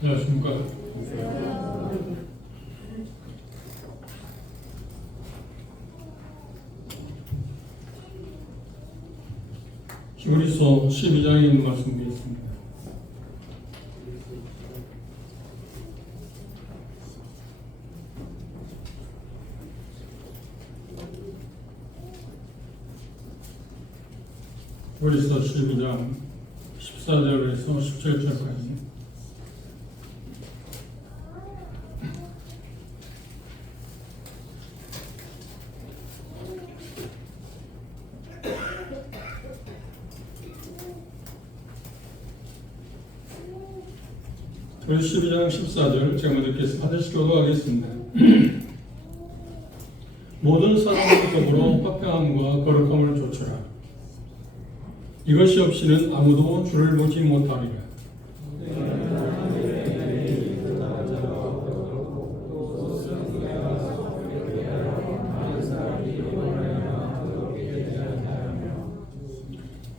안녕하십니까. 히브리서 12장에 있는 말씀 보겠습니다. 히브리서 12장 14절에서 17절까지. 우리 12장 14절 제가 먼저 읽겠습니다. 하나씩 교도하겠습니다. 모든 사람과 더불어 화평함과 거룩함을 좇으라. 이것이 없이는 아무도 주를 보지 못하리라.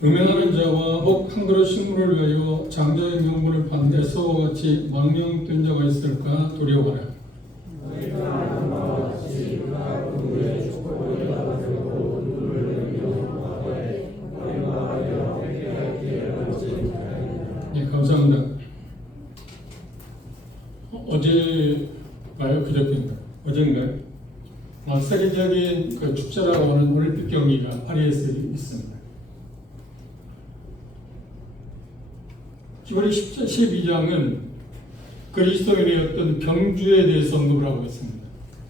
음행하는 자와 혹 한 그릇 식물을 위하여 장자의 명분을 판 에서와 같이 망령된 자가 있을까 두려워하라. 네, 감사합니다. 어제가요? 그저께인가요? 어제인가요? 세계적인 그 축제라고 하는 올림픽 경기가 파리에서 있습니다. 히브리 12장은 그리스도인의 어떤 경주에 대해서 언급을 하고 있습니다.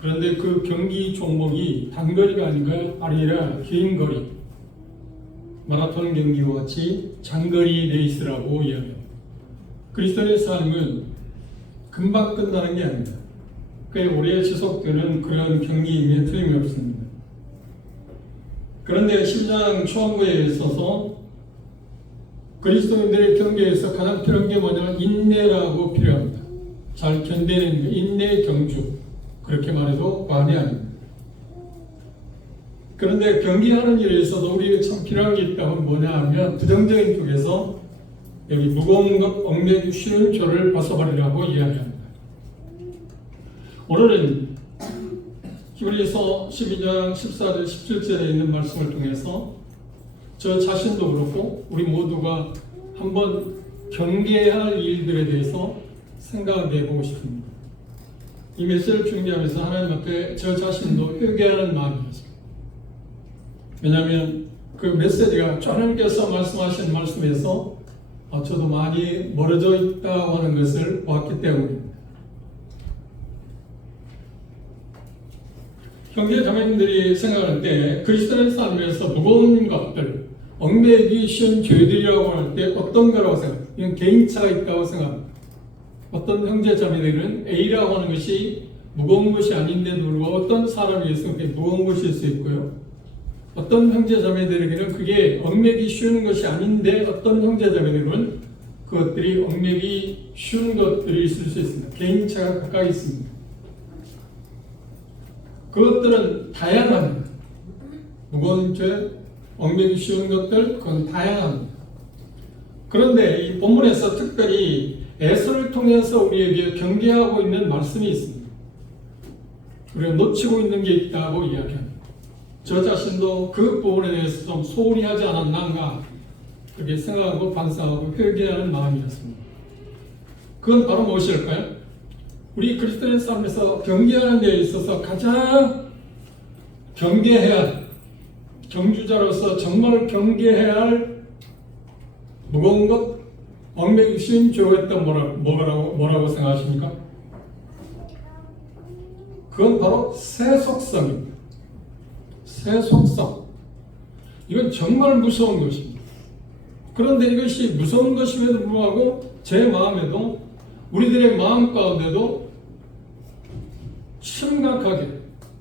그런데 그 경기 종목이 단거리가 아니라 긴 거리, 마라톤 경기와 같이 장거리 레이스라고 이야기합니다. 그리스도인의 삶은 금방 끝나는 게 아닙니다. 꽤 오래 지속되는 그런 경기임에 틀림이 없습니다. 그런데 12장 초반부에 있어서 그리스도인들의 경계에서 가장 필요한 게 뭐냐면 인내라고 필요합니다. 잘 견디는 인내 경주, 그렇게 말해도 과언이 아닙니다. 그런데 경기하는 일에 있어서 우리에게 참 필요한 게 있다면 뭐냐 하면 부정적인 쪽에서 여기 무거운 것 얽매기 쉬운 죄를 벗어버리라고 이야기합니다. 오늘은 히브리서 12장 14절 17절에 있는 말씀을 통해서 저 자신도 그렇고 우리 모두가 한번 경계할 일들에 대해서 생각을 해보고 싶습니다. 이 메시지를 준비하면서 하나님 앞에 저 자신도 회개하는 마음이었습니다. 왜냐하면 그 메시지가 하나님께서 말씀하신 말씀에서 저도 많이 멀어져 있다고 하는 것을 보았기 때문입니다. 형제 자매님들이 생각할 때 그리스도의 삶에서 무거운 것들, 얽매이기 쉬운 죄들이라고 할 때 어떤 거라고 생각합니까? 이건 개인차가 있다고 생각합니다. 어떤 형제 자매들은 A라고 하는 것이 무거운 것이 아닌데도 불구하고 어떤 사람에 의해서 그게 무거운 것일 수 있고요. 어떤 형제 자매들에게는 그게 얽매이기 쉬운 것이 아닌데 어떤 형제 자매들은 그것들이 얽매이기 쉬운 것들이 있을 수 있습니다. 개인차가 각각 있습니다. 그것들은 다양합니다. 무거운 죄, 얽매이기 쉬운 것들, 그건 다양합니다. 그런데 이 본문에서 특별히 에서를 통해서 우리에게 경계하고 있는 말씀이 있습니다. 우리가 놓치고 있는 게 있다고 이야기합니다. 저 자신도 그 부분에 대해서 좀 소홀히 하지 않았는가 그렇게 생각하고 반성하고 회개하는 마음이었습니다. 그건 바로 무엇일까요? 우리 그리스도의 삶에서 경계하는 데 있어서 가장 경계해야 할, 경주자로서 정말 경계해야 할 무거운 것, 얽매이기 쉬운 죄가 있다면 뭐라고 생각하십니까? 그건 바로 세속성입니다. 세속성. 이건 정말 무서운 것입니다. 그런데 이것이 무서운 것임에도 불구하고 제 마음에도 우리들의 마음 가운데도 심각하게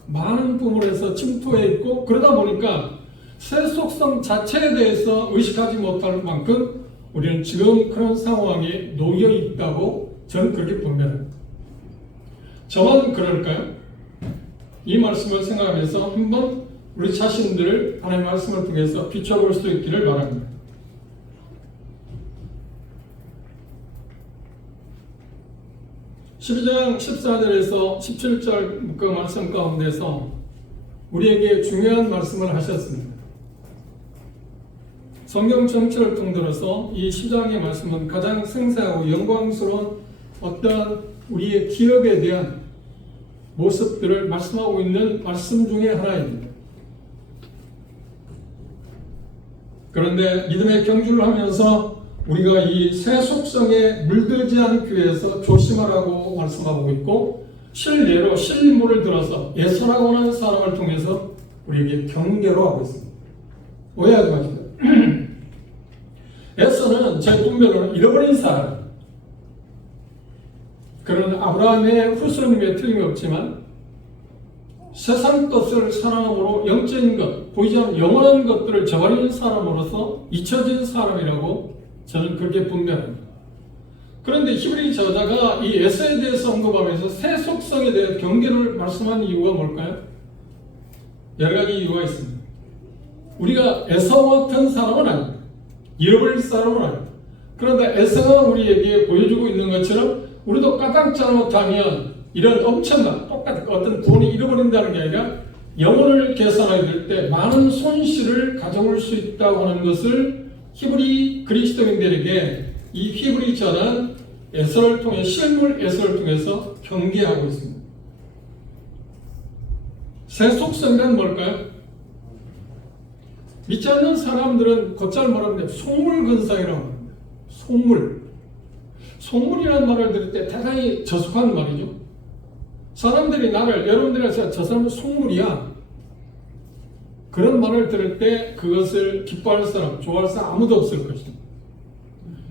많은 부분에서 침투해 있고 그러다 보니까 세속성 자체에 대해서 의식하지 못할 만큼 우리는 지금 그런 상황에 놓여 있다고 저는 그렇게 분별합니다. 저만 그럴까요? 이 말씀을 생각하면서 한번 우리 자신들을 하나님의 말씀을 통해서 비춰볼 수 있기를 바랍니다. 12장 14절에서 17절 그 말씀 가운데서 우리에게 중요한 말씀을 하셨습니다. 성경 전체를 통틀어서 이 10장의 말씀은 가장 생생하고 영광스러운 어떤 우리의 기업에 대한 모습들을 말씀하고 있는 말씀 중에 하나입니다. 그런데 믿음의 경주를 하면서 우리가 이 새 속성에 물들지 않기 위해서 조심하라고 말씀하고 있고, 실례로 실물을 들어서 예선하고 하는 사람을 통해서 우리에게 경계로 하고 있습니다. 오해하지 마십시오. 에서는 제 분별로는 잃어버린 사람, 그런 아브라함의 후손임에 틀림이 없지만 세상 것을 사랑함으로 영적인 것, 보이지 않는 영원한 것들을 저버리는 사람으로서 잊혀진 사람이라고 저는 그렇게 분별합니다. 그런데 히브리 저자가 이 에서에 대해서 언급하면서 새 속성에 대해 경계를 말씀한 이유가 뭘까요? 여러 가지 이유가 있습니다. 우리가 에서와 같은 사람은 아닙니다. 잃어버릴 사람은 아닙니다. 그런데 에서가 우리에게 보여주고 있는 것처럼 우리도 까딱 잘못하면 이런 엄청난 똑같은 어떤 구원이 잃어버린다는 게 아니라 영혼을 계산하게 될 때 많은 손실을 가져올 수 있다고 하는 것을 히브리 그리스도인들에게 이 히브리 저는 에서를 통해 실물 에서를 통해서 경계하고 있습니다. 새 속성이란 뭘까요? 믿지 않는 사람들은 곧잘 말하면 속물근상이라고 합니다. 속물이라는 말을 들을 때 대단히 저속한 말이죠. 사람들이 여러분들이 저 사람은 속물이야, 그런 말을 들을 때 그것을 기뻐할 사람, 좋아할 사람 아무도 없을 것입니다.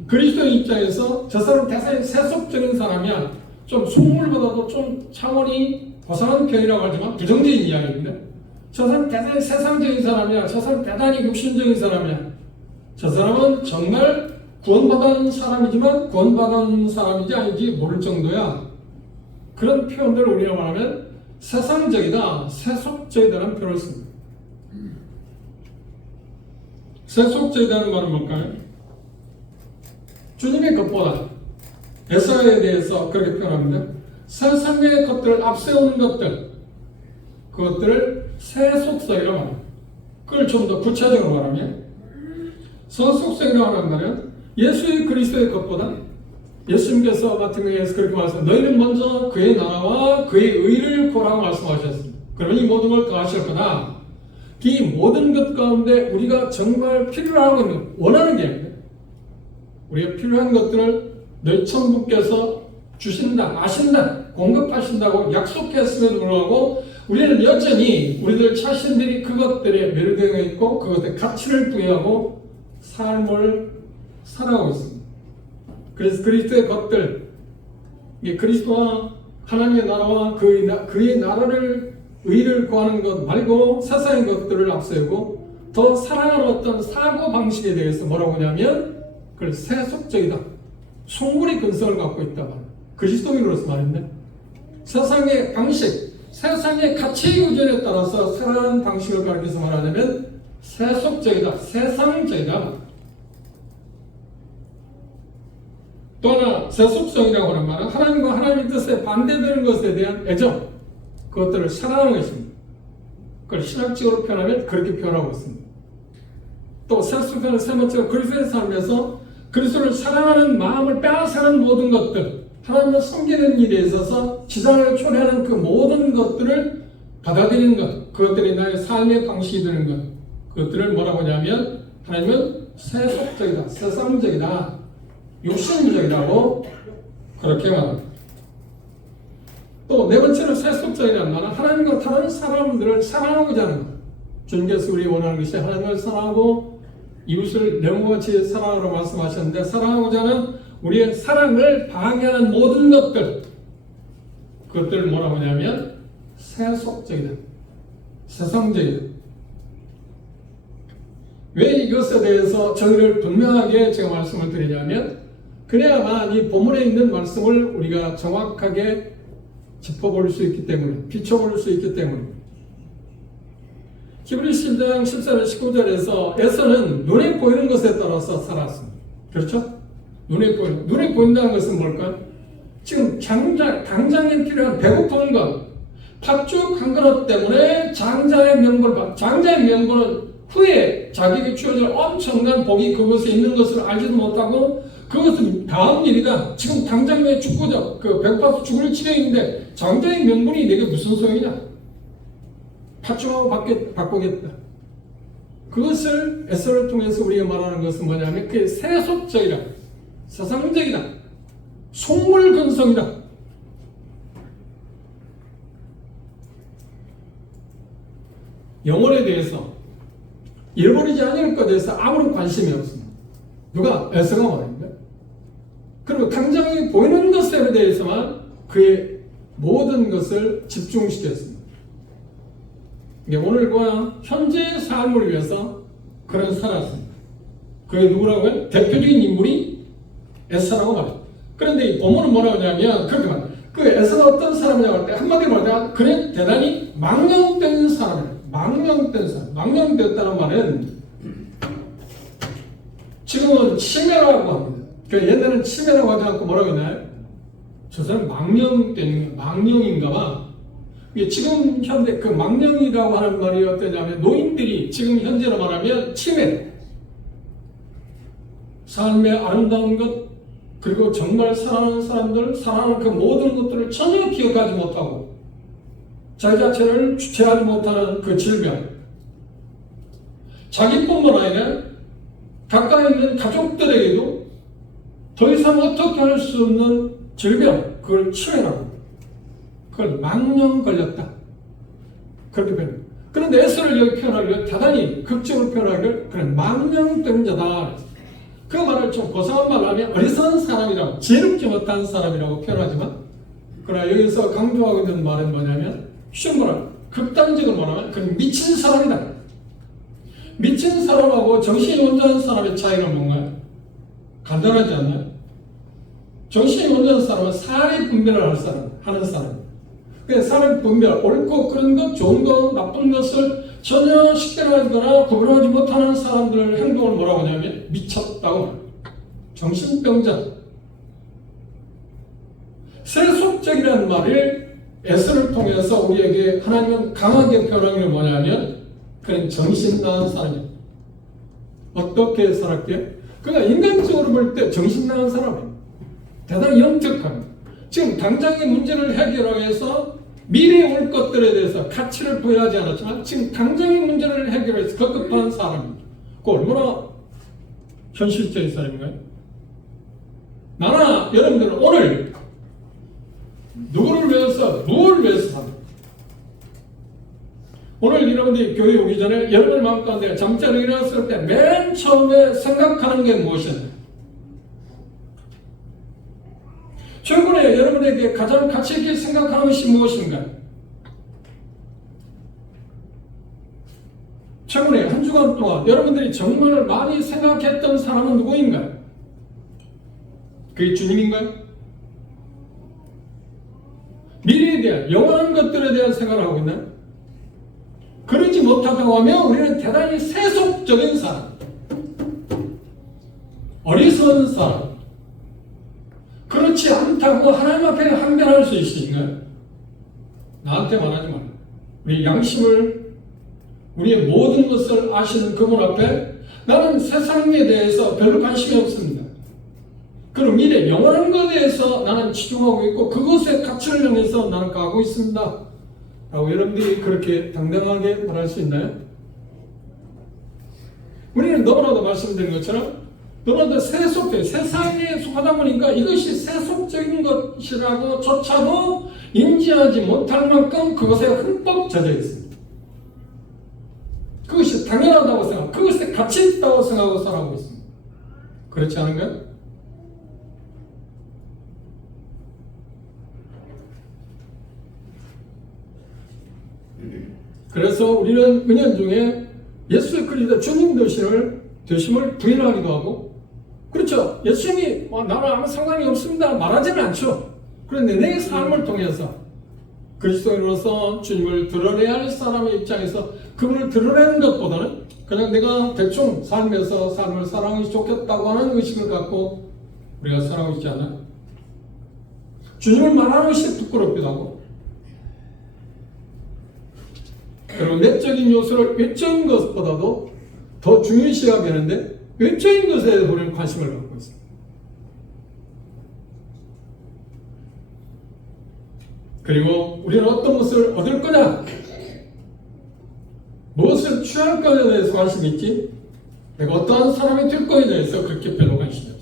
그리스도인 입장에서 저 사람 대단히 세속적인 사람이야, 좀 속물보다도 좀 차원이 벗어난 편이라고 하지만 부정적인 이야기입니다. 저 사람 대단히 세상적인 사람이야, 저 사람 대단히 육신적인 사람이야, 저 사람은 정말 구원받은 사람이지만 구원받은 사람인지 아닌지 모를 정도야. 그런 표현들을 우리가 말하면 세상적이다, 세속적이다라는 표현을 씁니다. 세속적이다는 말은 뭘까요? 주님의 것보다 에서에 대해서 그렇게 표현합니다. 세상의 것들을 앞세우는 것들, 그것들을 세속성이라고 합니다. 그걸 좀 더 구체적으로 말하면 세속성이라고 하는 말은 예수의 그리스도의 것보다, 예수님께서 같은 경우에서 그렇게 말씀하셨습니다. 너희는 먼저 그의 나라와 그의 의를 구하라고 말씀하셨습니다. 그러면 이 모든 걸 더하실 거다. 이 모든 것 가운데 우리가 정말 필요하고 있는, 원하는 게 아닙니다. 우리가 필요한 것들을 너희 천부께서 주신다, 아신다, 공급하신다고 약속했음에도 불구하고 우리는 여전히 우리들 자신들이 그것들에 매료되어 있고 그것에 가치를 부여하고 삶을 살아가고 있습니다. 그래서 그리스도의 것들, 그리스도와 하나님의 나라와 그의 나라를, 의를 구하는 것 말고 세상의 것들을 앞세우고 더 사랑하는 어떤 사고방식에 대해서 뭐라고 하냐면 그걸 세속적이다, 속물의 근성을 갖고 있다. 그리스도인으로서 말입니다. 세상의 방식, 세상의 가치 유전에 따라서 살아가는 방식을 가리켜서 말하자면 세속적이다, 세상적이다. 또 하나 세속성이라고 하는 말은 하나님과 하나님의 뜻에 반대되는 것에 대한 애정, 그것들을 사랑하는 것입니다. 그걸 신학적으로 표현하면 그렇게 표현하고 있습니다. 또 세속성은 세 번째로 그리스도의 삶에서 그리스도를 사랑하는 마음을 빼앗아가는 모든 것들, 하나님을 섬기는 일에 있어서 지상을 초래하는 그 모든 것들을 받아들이는 것, 그것들이 나의 삶의 방식이 되는 것, 그것들을 뭐라고 하냐면 하나님은 세속적이다, 세상적이다, 육신적이라고 그렇게 말합니다. 또 네 번째로 세속적이라는 말은 하나님과 다른 사람들을 사랑하고자 하는 것. 주님께서 우리 원하는 것이 하나님을 사랑하고 이웃을 내 몸과 같이 사랑하라고 말씀하셨는데, 사랑하고자 하는 우리의 사랑을 방해하는 모든 것들, 그것들을 뭐라고 하냐면 세속적이다, 세상적이다. 왜 이것에 대해서 정의를 분명하게 제가 말씀을 드리냐면, 그래야만 이 본문에 있는 말씀을 우리가 정확하게 짚어볼 수 있기 때문에, 비춰볼 수 있기 때문에. 히브리 10장 14절 19절에서 에서는 눈에 보이는 것에 따라서 살았습니다. 그렇죠? 눈에 보인다는 것은 뭘까요? 지금 당장에 필요한 배고픈 것, 팥죽 한 그릇 때문에 장자의 명분을 장자의 명분은 후에 자기에게 주어질 엄청난 복이 그것에 있는 것을 알지도 못하고 그것은 다음 일이다. 지금 당장 내 죽고자 배고파서 죽을 지경인데 장자의 명분이 내게 무슨 소용이냐? 팥죽하고 바꾸겠다. 그것을 에서를 통해서 우리가 말하는 것은 뭐냐면 그게 세속적이다, 세상적이다, 속물근성이다. 영혼에 대해서 잃어버리지 않을 것에 대해서 아무런 관심이 없습니다. 누가? 에서가 말합니다. 그리고 당장에 보이는 것에 대해서만 그의 모든 것을 집중시켰습니다. 오늘과 현재의 삶을 위해서 그런 살았습니다. 그게 누구라고요? 대표적인 인물이 에서라고 말해요. 그런데 이 본문은 뭐라고 하냐면 그렇게 말해요. 그 에서가 어떤 사람이라고 할 때 한마디로 말하면 그는 대단히 망령된 사람이에요. 망령된 사람. 망령되었다는 말은 지금은 치매라고 합니다. 옛날에는 치매라고 하지 않고 뭐라고 했나요? 저 사람 망령인가 봐. 지금 현대 그 망령이라고 하는 말이 어떠냐면 노인들이 지금 현재로 말하면 치매, 삶의 아름다운 것, 그리고 정말 사랑하는 사람들, 사랑하는 그 모든 것들을 전혀 기억하지 못하고 자기 자체를 주체하지 못하는 그 질병, 자기뿐만 아니라 가까이 있는 가족들에게도 더 이상 어떻게 할 수 없는 질병, 그걸 치매라고. 그걸 망령 걸렸다. 그렇게 표현합니다. 그런데 에서를 여기 표현하기를 대단히 극적으로 표현하기를 그런 망령된 자다. 그 말을 좀 고상한 말로 하면 어리석은 사람이라고, 지혜롭지 못한 사람이라고 표현하지만, 그러나 여기서 강조하고 있는 말은 뭐냐면 쉬운 말로 극단적으로 말하면 그는 미친 사람이다. 미친 사람하고 정신이 온전한 사람의 차이는 뭔가요? 간단하지 않나요? 정신이 온전한 사람은 사리 분별을 하는 사람. 사람 분별, 옳고 그런 것, 좋은 것, 나쁜 것을 전혀 식별하거나 구별하지 못하는 사람들의 행동을 뭐라고 하냐면 미쳤다고 합니다. 정신병자. 세속적이라는 말을 에서를 통해서 우리에게 하나님은 강하게 표현하는 게 뭐냐면 그는 정신 나간 사람이에요. 어떻게 살았게? 그가 인간적으로 볼 때 정신 나간 사람이에요. 대단히 영특합니다. 지금 당장의 문제를 해결하기 위해서 미래에 올 것들에 대해서 가치를 부여하지 않았지만 지금 당장의 문제를 해결하기 위해서 급급한 사람입니다. 그 얼마나 현실적인 사람인가요? 나나 여러분들은 오늘 누구를 위해서, 무엇을 위해서 삽니까? 오늘 여러분들이 교회 오기 전에 여러분의 마음 가운데 잠자리에 일어났을 때 맨 처음에 생각하는 게 무엇이었나요? 최근에 여러분에게 가장 가치 있게 생각하는 것이 무엇인가요? 최근에 한 주간 동안 여러분들이 정말 많이 생각했던 사람은 누구인가요? 그게 주님인가요? 미래에 대한 영원한 것들에 대한 생각을 하고 있나요? 그러지 못하다고 하면 우리는 대단히 세속적인 사람, 어리석은 사람, 그렇지 않다고 하나님 앞에 항변할 수 있으신가요? 나한테 말하지 말라. 우리 양심을, 우리의 모든 것을 아시는 그분 앞에 나는 세상에 대해서 별로 관심이 없습니다. 그리고 미래, 영원한 것에 대해서 나는 치중하고 있고 그것의 가치를 향해서 나는 가고 있습니다. 라고 여러분들이 그렇게 당당하게 말할 수 있나요? 우리는 너무나도 말씀드린 것처럼 너무나도 세속적, 세상에 속하다 보니까 이것이 세속적인 것이라고 조차도 인지하지 못할 만큼 그것에 흠뻑 젖어 있습니다. 그것이 당연하다고 생각하고 그것에 가치 있다고 생각하고 살아가고 있습니다. 그렇지 않은가요? 그래서 우리는 은연중에 예수 그리스도 주님 되심을 부인하기도 하고, 그렇죠. 예수님이 나랑 아무 상관이 없습니다 말하지는 않죠. 그런데 내 삶을 통해서 그리스도인으로서 주님을 드러내야 할 사람의 입장에서 그분을 드러내는 것보다는 그냥 내가 대충 삶에서 삶을 살아가기 좋겠다고 하는 의식을 갖고 우리가 살아가고 있지 않나요? 주님을 말하는 것이 부끄럽기도 하고, 그리고 내적인 요소를 외적인 것보다도 더 중요시 여기는데 외적인 것에 우리는 관심을 갖고 있습니다. 그리고 우리는 어떤 것을 얻을 거냐, 무엇을 취할 거에 대해서 관심이 있지, 내가 어떠한 사람이 될 거에 대해서 그렇게 별로 관심이 없습니다.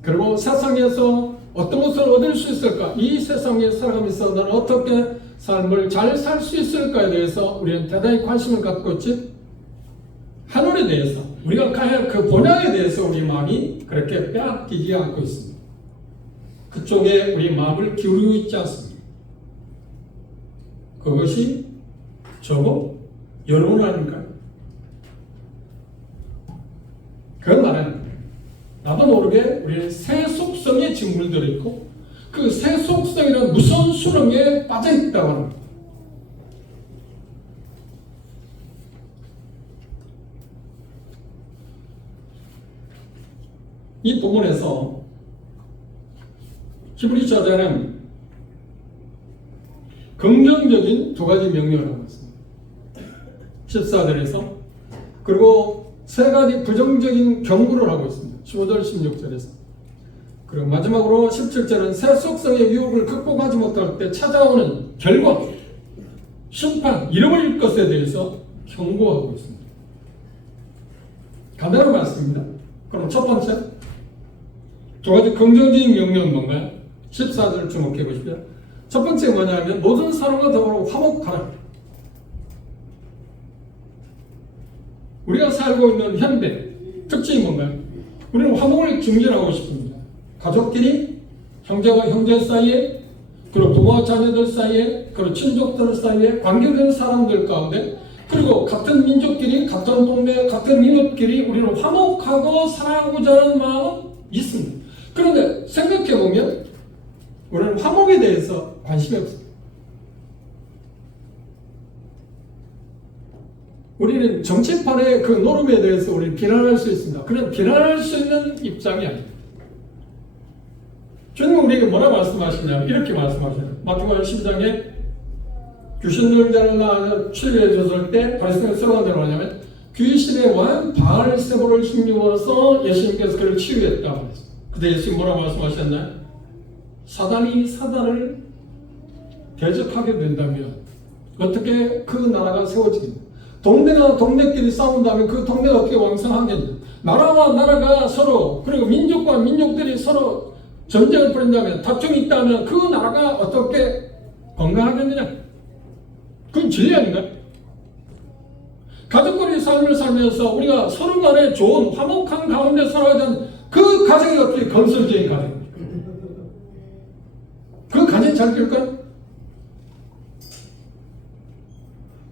그리고 세상에서 어떤 것을 얻을 수 있을까, 이 세상에 살아가면서 나는 어떻게 삶을 잘 살 수 있을까에 대해서 우리는 대단히 관심을 갖고 있지, 하늘에 대해서 우리가 가야 할 그 본향에 대해서 우리 마음이 그렇게 빼앗기지 않고 있습니다. 그쪽에 우리 마음을 기울이고 있지 않습니다. 그것이 저고 여러분 아닌가요? 그건 말하는 거예요. 나도 모르게 우리는 새 속성에 지금 물들어 있고, 그 새 속성이란 무서운 수렁에 빠져 있다고 합니다. 이 본문에서 히브리 저자는 긍정적인 두 가지 명령을 하고 있습니다. 14절에서, 그리고 세 가지 부정적인 경고를 하고 있습니다. 15절, 16절에서. 그리고 마지막으로 17절은 새 속성의 유혹을 극복하지 못할 때 찾아오는 결과, 심판, 잃어버릴 것에 대해서 경고하고 있습니다. 간단한 말씀입니다. 그럼 첫 번째, 두 가지 긍정적인 명령은 뭔가요? 14절을 주목해 보십시오. 첫 번째 뭐냐면 모든 사람과 더불어 화목하라. 우리가 살고 있는 현대 특징이 뭔가요? 우리는 화목을 증진하고 싶습니다. 가족끼리, 형제와 형제 사이에, 그리고 부모와 자녀들 사이에, 그리고 친족들 사이에, 관계된 사람들 가운데, 그리고 같은 민족끼리, 같은 동네, 같은 이웃끼리 우리는 화목하고 살아가고자 하는 마음은 있습니다. 그런데 생각해보면 우리는 화목에 대해서 관심이 없습니다. 우리는 정치판의 그 노름에 대해서 우리는 비난할 수 있습니다. 그런 비난할 수 있는 입장이 아닙니다. 주님은 우리에게 뭐라 말씀하시냐면 이렇게 말씀하셔요. 마태복음 12장에 귀신 들자를 치료해 줬을 때 바리새인의 서로가 뭐냐면 귀신의 왕 바알세불을 힘입어서 예수님께서 그를 치유했다고 했어요. 그때 예수님 뭐라고 말씀하셨나요? 사단이 사단을 대적하게 된다면 어떻게 그 나라가 세워지겠냐? 동네가 동네끼리 싸운다면 그 동네가 어떻게 왕성하겠냐? 나라와 나라가 서로, 그리고 민족과 민족들이 서로 전쟁을 벌인다면, 다툼이 있다면 그 나라가 어떻게 건강하겠느냐? 그건 진리 아닌가? 가족끼리 삶을 살면서 우리가 서로 간에 좋은 화목한 가운데 살아야 되는 그 가정이 어떻게 건설적인 가정입니까? 그 가정이 잘 될까요?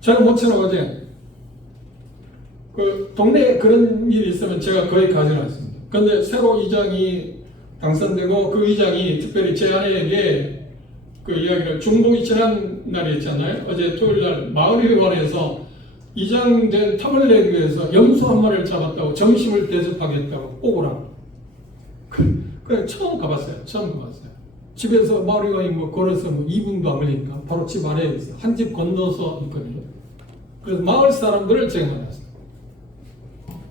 제가 모처럼 어제 그 동네에 그런 일이 있으면 제가 거의 가지를 않습니다. 그런데 새로 이장이 당선되고 그 이장이 특별히 제 아내에게 그 이야기를, 중복이 지난 날이 있잖아요. 어제 토요일날 마을회관에서 이장된 탑을 내기 위해서 염소 한 마리를 잡았다고 점심을 대접하겠다고 꼭 오라고. 그래 처음 가봤어요. 집에서 마을회관이 뭐 걸어서 뭐 2분도 안 걸리니까 바로 집 아래에 있어요. 한 집 건너서 있거든요. 그래서 마을 사람들을 제가 만났어요.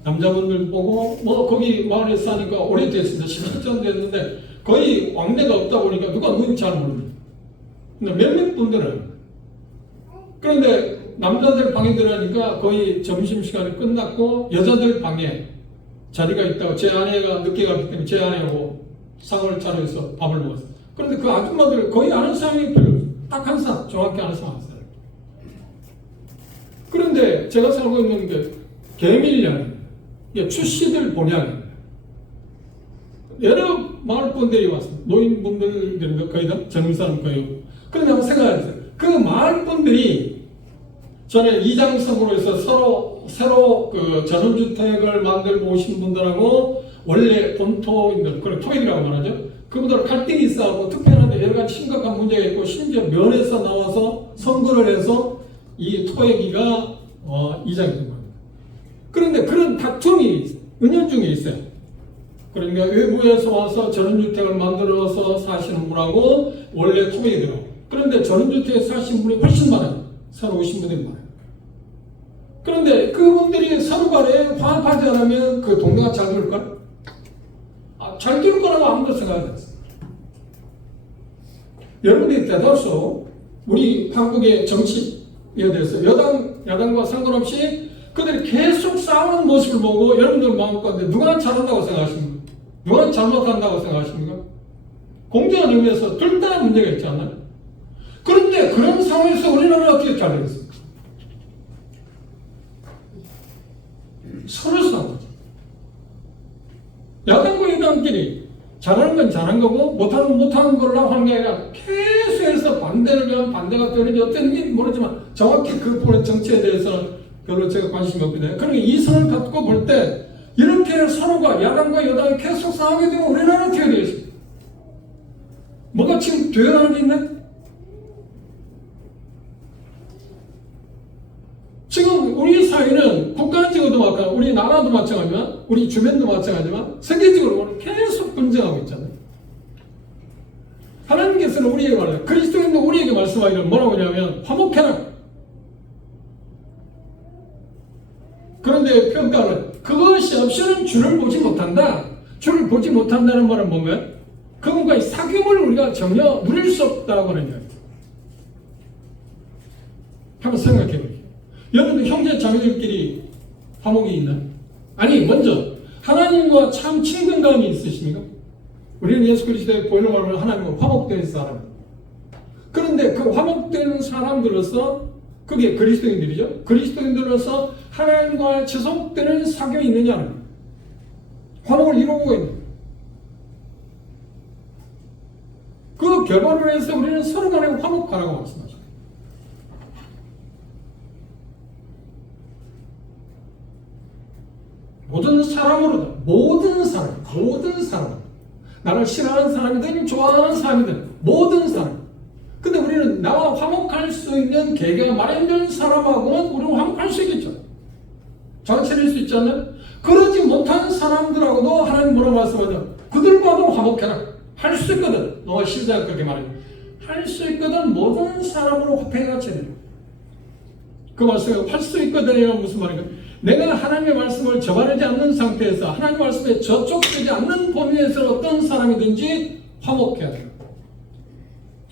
남자분들 보고 뭐 거기 마을에 사니까 오래됐습니다. 10년 됐는데 거의 왕래가 없다 보니까 누가 누군지 잘 모릅니다. 근데 몇몇 분들은, 그런데 남자들 방에 들어가니까 거의 점심시간이 끝났고 여자들 방에 자리가 있다고, 제 아내가 늦게 갔기 때문에 제 아내하고 상을 차려서 밥을 먹었어요. 그런데 그 아줌마들 거의 아는 사람이 별로 없어요. 딱 한 사람, 정확히 아는 사람 한 사람. 그런데 제가 살고 있는 게 계밀량이에요. 출시들 본향입니다. 여러 마을 분들이 왔습니다. 노인분들 거의 다 젊은 사람 거의. 그런데 한번 생각해보세요. 그 마을 분들이 전에 이장성으로 해서 새로 그 전원주택을 만들고 오신 분들하고 원래 본토인들, 그걸 토익이라고 말하죠. 그분들 갈등이 있어하고 특별한 여러 가지 심각한 문제가 있고, 심지어 면에서 나와서 선거를 해서 이 토익이가 이장이 된 겁니다. 그런데 그런 다툼이 은연중에 있어요. 그러니까 외부에서 와서 전원주택을 만들어서 사시는 분하고 원래 토백이더라고. 그런데 전원주택에 사시는 분이 훨씬 많아요. 서로 오신 분들이 많아요. 그런데 그분들이 서로 간에 화합하지 않으면 그 동네가 잘 될까? 잘 될 거라고 아무도 생각 안 했어요. 여러분들이 대다수 우리 한국의 정치에 대해서 야당과 상관없이 그들이 계속 싸우는 모습을 보고 여러분들 마음 가운데 누가 잘한다고 생각하십니까? 누가 잘못한다고 생각하십니까? 공정한 의미에서 둘 다 문제가 있지 않나요? 그런데 그런 상황에서 우리나라는 어떻게 잘 되겠습니까? 서로 싸우죠. 야당과 여당끼리 잘하는 건 잘한 거고 못하는 건 못하는 걸로 하는 게 아니라 계속해서 반대를 위한 반대가 되는지 어떤지 모르지만 정확히 그 부분의 정치에 대해서는 별로 제가 관심이 없거든요. 그러니까 이 선을 갖고 볼 때 이렇게 서로가 야당과 여당이 계속 싸우게 되면 우리나라는 어떻게 되겠습니까? 뭐가 지금 되어가는 게 있나? 지금 우리 사회는 국가적으로도 마찬가지고 우리 나라도 마찬가지지만 우리 주변도 마찬가지지만 세계적으로 계속 분쟁하고 있잖아요. 하나님께서는 우리에게 말해요. 그리스도인도 우리에게 말씀하기를 뭐라고 하냐면 화목해라. 그런데 평가는 그것이 없이는 주를 보지 못한다. 주를 보지 못한다는 말은 뭐면 그분과의 사귐을 우리가 전혀 누릴 수 없다고 하는 이야기. 한번 생각해 보세요. 여러분들 형제 자매들끼리 화목이 있나요? 아니 먼저 하나님과 참 친근감이 있으십니까? 우리는 예수 그리스도의 보혈로 말하면 하나님과 화목된 사람. 그런데 그 화목된 사람들로서 그게 그리스도인들이죠. 그리스도인들로서 하나님과 지속되는 사귐이 있느냐는 화목을 이루고 있는 그 결과로 해서 우리는 서로 간에 화목하라고 말씀하십니다. 모든 사람으로다. 모든 사람. 나를 싫어하는 사람이든 좋아하는 사람이든 모든 사람. 근데 우리는 나와 화목할 수 있는 계기가 마련된 사람하고는 우리는 화목할 수 있겠죠. 정치를 수 있지 않나요? 그러지 못한 사람들하고도 하나님 뭐라고 말씀하죠? 그들과도 화목해라. 할 수 있거든. 너가 시작 그렇게 말해요. 할 수 있거든 모든 사람으로 화평해가 되는 그 말씀에 할 수 있거든 이란 무슨 말인가? 내가 하나님의 말씀을 저바르지 않는 상태에서 하나님의 말씀에 저촉되지 않는 범위에서 어떤 사람이든지 화목해야 돼요.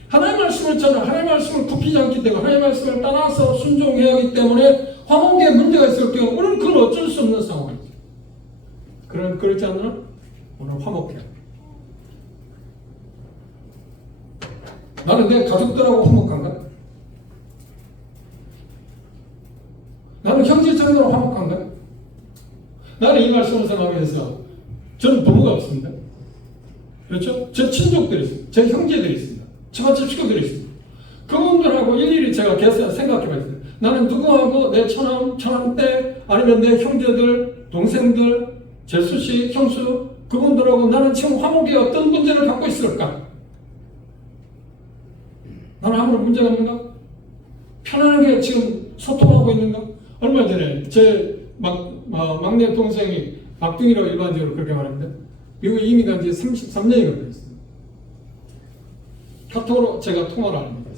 하나님의 말씀을 전하, 하나님의 말씀을 굽히지 않기 때문에 하나님의 말씀을 따라서 순종해야 하기 때문에 화목에 문제가 있을 경우 우리는 그건 어쩔 수 없는 상황이죠. 그렇지 않나? 오늘 화목해야 돼. 나는 내 가족들하고 화목한가? 나는 형제자매로 화목한가? 나는 이 말씀을 생각해서 저는 부모가 없습니다. 그렇죠? 제 친족들이 있습니다. 제 형제들이 있습니다. 저같이 식구들이 있습니다. 그분들하고 일일이 제가 생각해봤어요. 나는 누구하고 내 처남때 아니면 내 형제들, 동생들, 제수씨, 형수 그분들하고 나는 지금 화목에 어떤 문제를 갖고 있을까? 나는 아무런 문제가 없는가? 편안하게 지금 소통하고 있는가? 얼마 전에 제 막내 동생이 박둥이라고 일반적으로 그렇게 말합니다. 미국에 이민 간 지 33년이 걸렸습니다. 카톡으로 제가 통화를 안 합니다.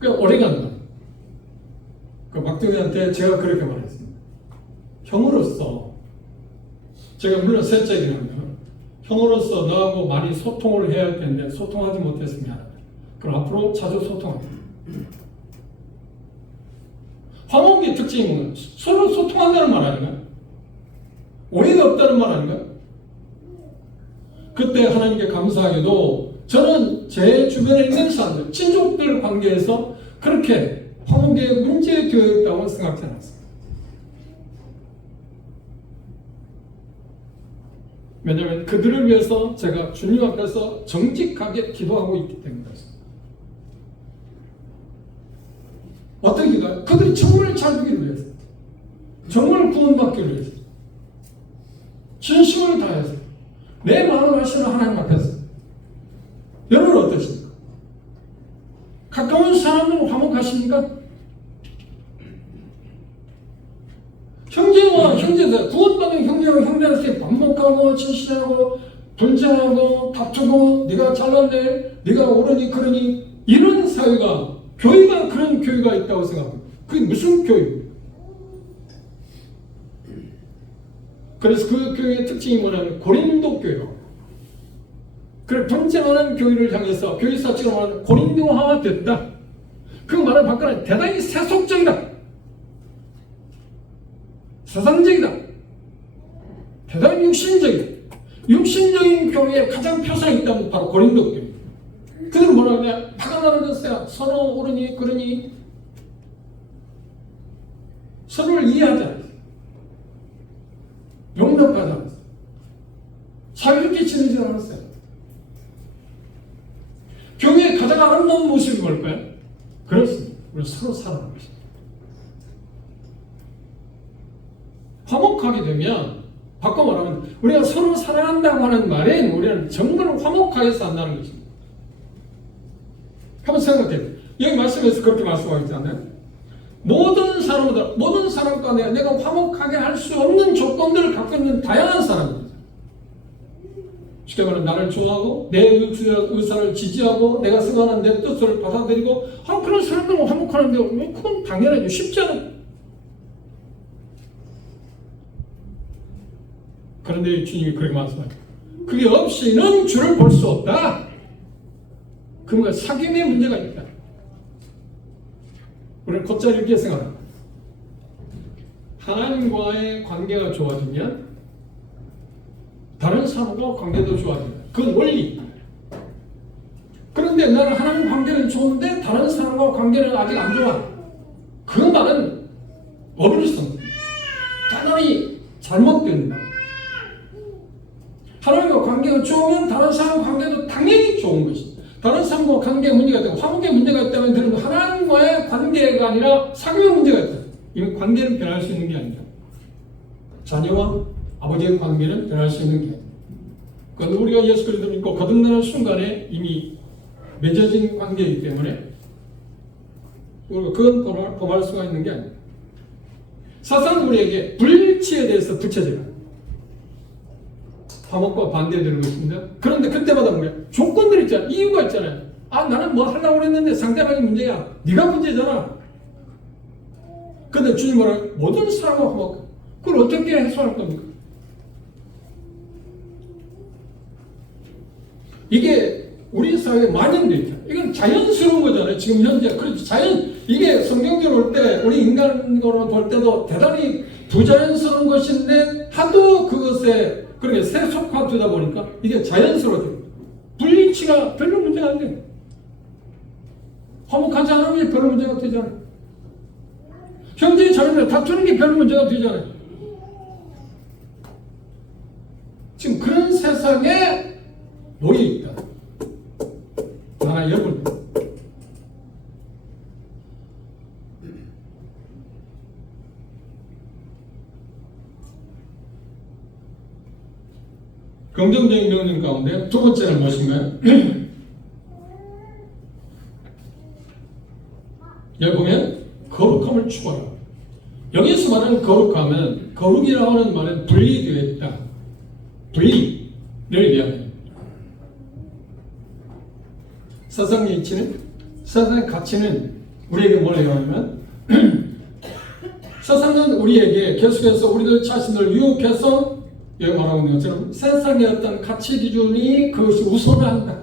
꽤 오래 간다. 그 박둥이한테 제가 그렇게 말했습니다. 형으로서 제가 물론 셋째이긴 하면 형으로서 너하고 많이 소통을 해야 할 텐데 소통하지 못했으면 그럼 앞으로 자주 소통합니다. 화목의 특징이 뭐예요? 서로 소통한다는 말 아닌가요? 오해가 없다는 말 아닌가요? 그때 하나님께 감사하게도 저는 제 주변에 있는 사람들, 친족들 관계에서 그렇게 화목의 문제에 되어 있다고 생각하지 않았습니다. 왜냐하면 그들을 위해서 제가 주님 앞에서 정직하게 기도하고 있기 때문이었습니다. 어떤 기도가? 그들이 정말 잘 되기를 위해서, 정말 구원받기를 위해서, 진심을 다해서 내 마음을 하시는 하나님 앞에서. 여러분 어떠십니까? 가까운 사람은 화목하십니까? 형제와 형제들, 구원받은 형제가 형제한테 반목하고 질시하고 분쟁하고 다투고 네가 잘났네, 네가 옳으니 그러니, 이런 사회가, 교회가 그런 교회가 있다고 생각합니다. 그게 무슨 교회예요? 그래서 그 교회의 특징이 뭐냐면 고린도 교회요. 그래, 분쟁하는 교회를 향해서 교회사치가 말하는 고린도화가 됐다. 그 말을 바꾸는 대단히 세속적이다, 세상적이다, 대단히 육신적이다. 육신적인 교회의 가장 표상이 있다면 바로 고린도 교회. 그들은 뭐라 그러냐? 화가 나는 것이야. 서로 옳으니 그러니 서로를 이해하자, 용납하자, 사이좋게 지내지 않았어요. 교회의 가장 아름다운 모습이 뭘까요? 그렇습니다. 우리 서로 사랑하는 것입니다. 화목하게 되면, 바꿔 말하면 우리가 서로 사랑한다고 하는 말엔 우리는 정말 화목하게 산다는 것입니다. 한번 생각해요. 여기 말씀에서 그렇게 말씀하고 있지 않나요? 모든 사람과 내가 화목하게 할 수 없는 조건들을 갖고 있는 다양한 사람입니다. 쉽게 말하면 나를 좋아하고 내 의사를 지지하고 내가 생각하는 내 뜻을 받아들이고, 그런 사람들은 화목하는데 그건 당연하죠. 쉽지 않아요. 그런데 주님이 그렇게 말씀하죠. 그게 없이는 주를 볼 수 없다. 그러니까 사귐의 문제가 있다. 우리는 곧잘 이렇게 생각합니다. 하나님과의 관계가 좋아지면 다른 사람과 관계도 좋아진다. 그건 원리. 그런데 나는 하나님 관계는 좋은데 다른 사람과 관계는 아직 안 좋아. 그 말은 어불성, 단언히 잘못된다. 하나님과 관계가 좋으면 다른 사람 관계도 당연히 좋은 것이다. 다른 사람과 관계에 문제가 있다고, 화목에 문제가 있다면 그런 하나님과의 관계가 아니라 사귐의 문제가 있다. 이 관계는 변할 수 있는 게 아니다. 자녀와 아버지의 관계는 변할 수 있는 게 아니다. 그건 우리가 예수 그리스도를 믿고 거듭나는 순간에 이미 맺어진 관계이기 때문에 우리가 그건 범할 수가 있는 게 아니다. 사탄은 우리에게 불일치에 대해서 붙여져요. 화목과 반대되는 것입니다. 그런데 그때마다 뭐야? 조건들이 있잖아요. 이유가 있잖아요. 나는 뭐 하려고 그랬는데 상대방이 문제야. 네가 문제잖아. 근데 주님 말은 모든 사람과 화목. 그걸 어떻게 해소할 겁니까? 이게 우리 사회에 만연되어 있다. 이건 자연스러운 거잖아요. 지금 현재. 그렇지. 이게 성경적으로 볼 때, 우리 인간으로 볼 때도 대단히 부자연스러운 것인데, 하도 그것에 그렇게 세속화되다 보니까 이게 자연스러워져요. 불일치가 별로 문제가 안 돼요. 화목하지 않으면 별로 문제가 되잖아요. 형제의 자녀들 다투는 게 별로 문제가 되잖아요. 지금 그런 세상에 놓여 있다. 나라 여러분, 긍정적인 명령 가운데 두 번째는 무엇인가요? 여기 보면 거룩함을 추구하라. 여기서 말하는 거룩함은, 거룩이라고 하는 말은 분리되어 있다. 분리를 위하여. 세상의 이치는, 세상의 가치는 우리에게 뭘 해하냐면 세상은 우리에게 계속해서 우리들 자신을 유혹해서, 여기 말하고 있는 것처럼 세상의 어떤 가치 기준이 그것이 우선한다.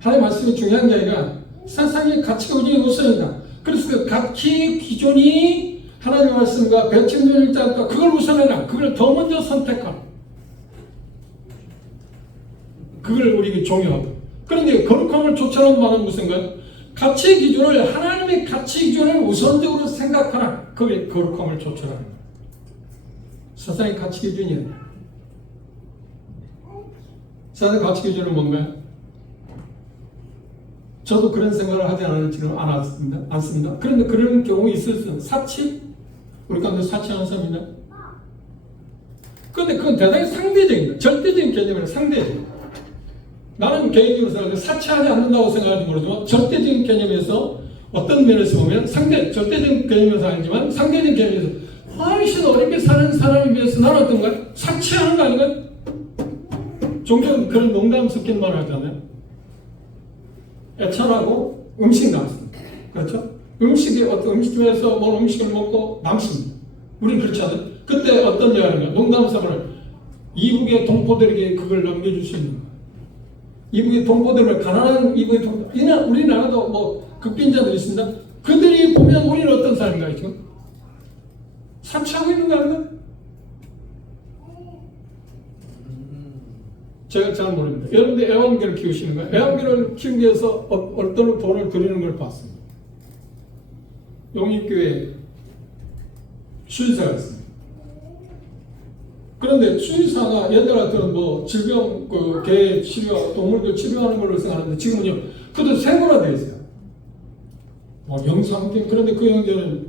하나님의 말씀이 중요한 게 아니라 세상의 가치 기준이 우선이다. 그래서 그 가치 기준이 하나님의 말씀과 배치는 일자니까 그걸 우선해라. 그걸 더 먼저 선택하라. 그걸 우리에게 종요하다. 그런데 거룩함을 쫓아오는 말은 무슨가요? 가치 기준을, 하나님의 가치 기준을 우선적으로 생각하라. 그게 거룩함을 쫓아라. 세상의 가치 기준이에요. 세상의 가치 기준은 뭔가요? 저도 그런 생각을 하지 않습니다. 그런데 그런 경우 있을 수 있는 사치? 우리 가운데 사치하는 사람이나? 그런데 그건 대단히 상대적입니다. 절대적인 개념이 아니라 상대적입니다. 나는 개인적으로 생각해 사치하지 않는다고 생각하는지 모르지만 절대적인 개념에서 어떤 면에서 보면 절대적인 개념에서 아니지만 상대적인 개념에서 훨씬 어렵게 사는 사람에 비해서 나는 어떤가요? 사치하는 거 아닌가요? 종종 그런 농담 섞인 말 하잖아요. 애찰하고 음식 남습니다. 그렇죠? 어떤 음식점에서 뭔 음식을 먹고 남습니다. 우린 그렇지 않아요? 그때 어떤 이야기인가? 농담삼을 이북의 동포들에게 그걸 넘겨줄 수 있는 거예요. 이북의 동포들을 가난한 이북의 동포, 우리나라도 뭐 극빈자들이 있습니다. 그들이 보면 우리는 어떤 사람인가요 지금? 사치하고 있는 거 아닌가? 제가 잘 모릅니다. 여러분들 애완개를 키우시는 거예요? 애완개를 키우기 위해서 어떤 돈을 들이는 걸 봤습니다. 용인교회 수의사가 있습니다. 그런데 수의사가 옛날 같은 뭐 질병, 개 치료, 동물들 치료하는 걸로 생각하는데 지금은요, 그것도 생활화되어 있어요. 뭐 영상팀, 그런데 그 형제는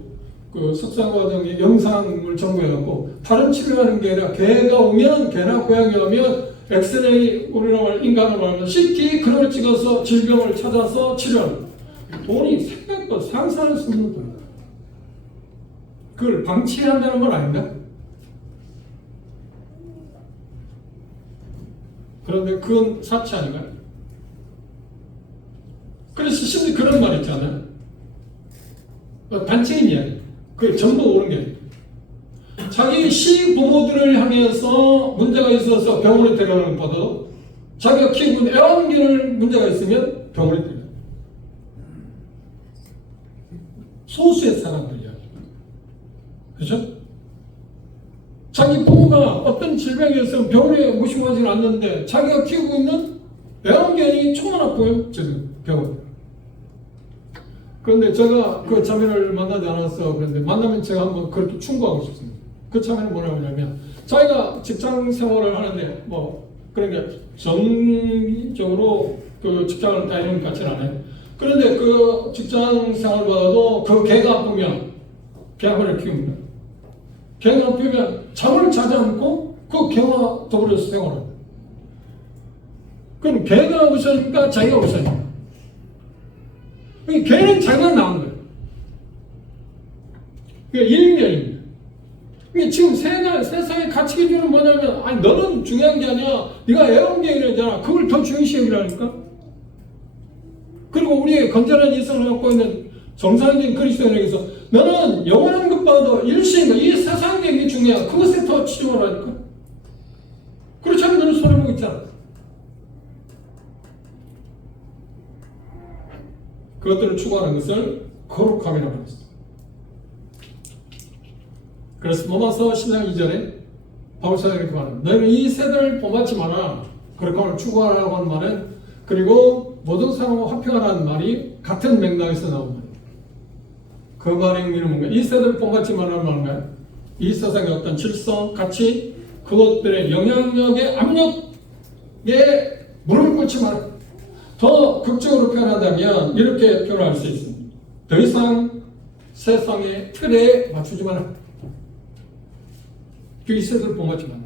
그 석사과정에 영상을 전공해갖고 다른 치료하는 게 아니라 개가 오면, 개나 고양이 오면 엑스레이, 우리나라 인간을 말하면 CT, 그런 걸 찍어서 질병을 찾아서 치료하는 돈이 생각보다 상상할 수 없는 돈이다. 그걸 방치한다는 건 아닌가? 그런데 그건 사치 아닌가요? 그래서 심지어 그런 말 있잖아요. 단체인 이야기. 그게 전부 옳은 게 아니에요. 자기 시부모들을 향해서 문제가 있어서 병원에 데려가는 것보다도 자기가 키우는 애완견을 문제가 있으면 병원에 데려가요. 소수의 사람들 이야기. 그렇죠? 자기 부모가 어떤 질병이 있으면 병원에 모시고 않는데 자기가 키우고 있는 애완견이 조금 아파요. 지금 병원. 그런데 제가 그 자매를 만나지 않았어. 그런데 만나면 제가 한번 그렇게 충고하고 싶습니다. 그 자매는 뭐라고 하냐면 자기가 직장 생활을 하는데 뭐 그러니까 정기적으로 그 직장을 다니는 것 같지는 않아요. 그런데 그 직장 생활보다도 그 개가 아프면 개를 키웁니다. 개가 아프면 잠을 자지 않고 그 개와 더불어서 생활합니다. 그럼 개가 우선입니까? 자기가 우선입니까? 개는 자기가 낳은 거예요. 그게 일면입니다. 지금 세상에 가치 기준은 뭐냐면, 아니, 너는 중요한 게 아니야. 네가 애완견이잖아. 그걸 더 중요시 여기라니까? 그리고 우리의 건전한 이성을 갖고 있는 정상적인 그리스도인에게서 너는 영원한 것보다도 일시인 이 세상적인 게 중요해. 그것에 더 치중을 하니까. 그렇지 않으면 너는 손해보고 있잖아. 그것들을 추구하는 것을 거룩함이라고 합니다. 그래서 로마서 10장 2절에 바울사가 이렇게 말합니다. 너희는 이 세대를 본받지 마라. 거룩함을 추구하라고 하는 말은, 그리고 모든 사람과 화평하라는 말이 같은 맥락에서 나온 말이에요. 그 말의 의미는 뭔가? 이 세대를 본받지 말라는 말인가요? 이 세상의 어떤 질서, 가치, 그것들의 영향력의 압력에 무릎을 꿇지 마라. 더 극적으로 표현한다면 이렇게 표현할 수 있습니다. 더 이상 세상의 틀에 맞추지 마라. 이 세상을 본받지 마라.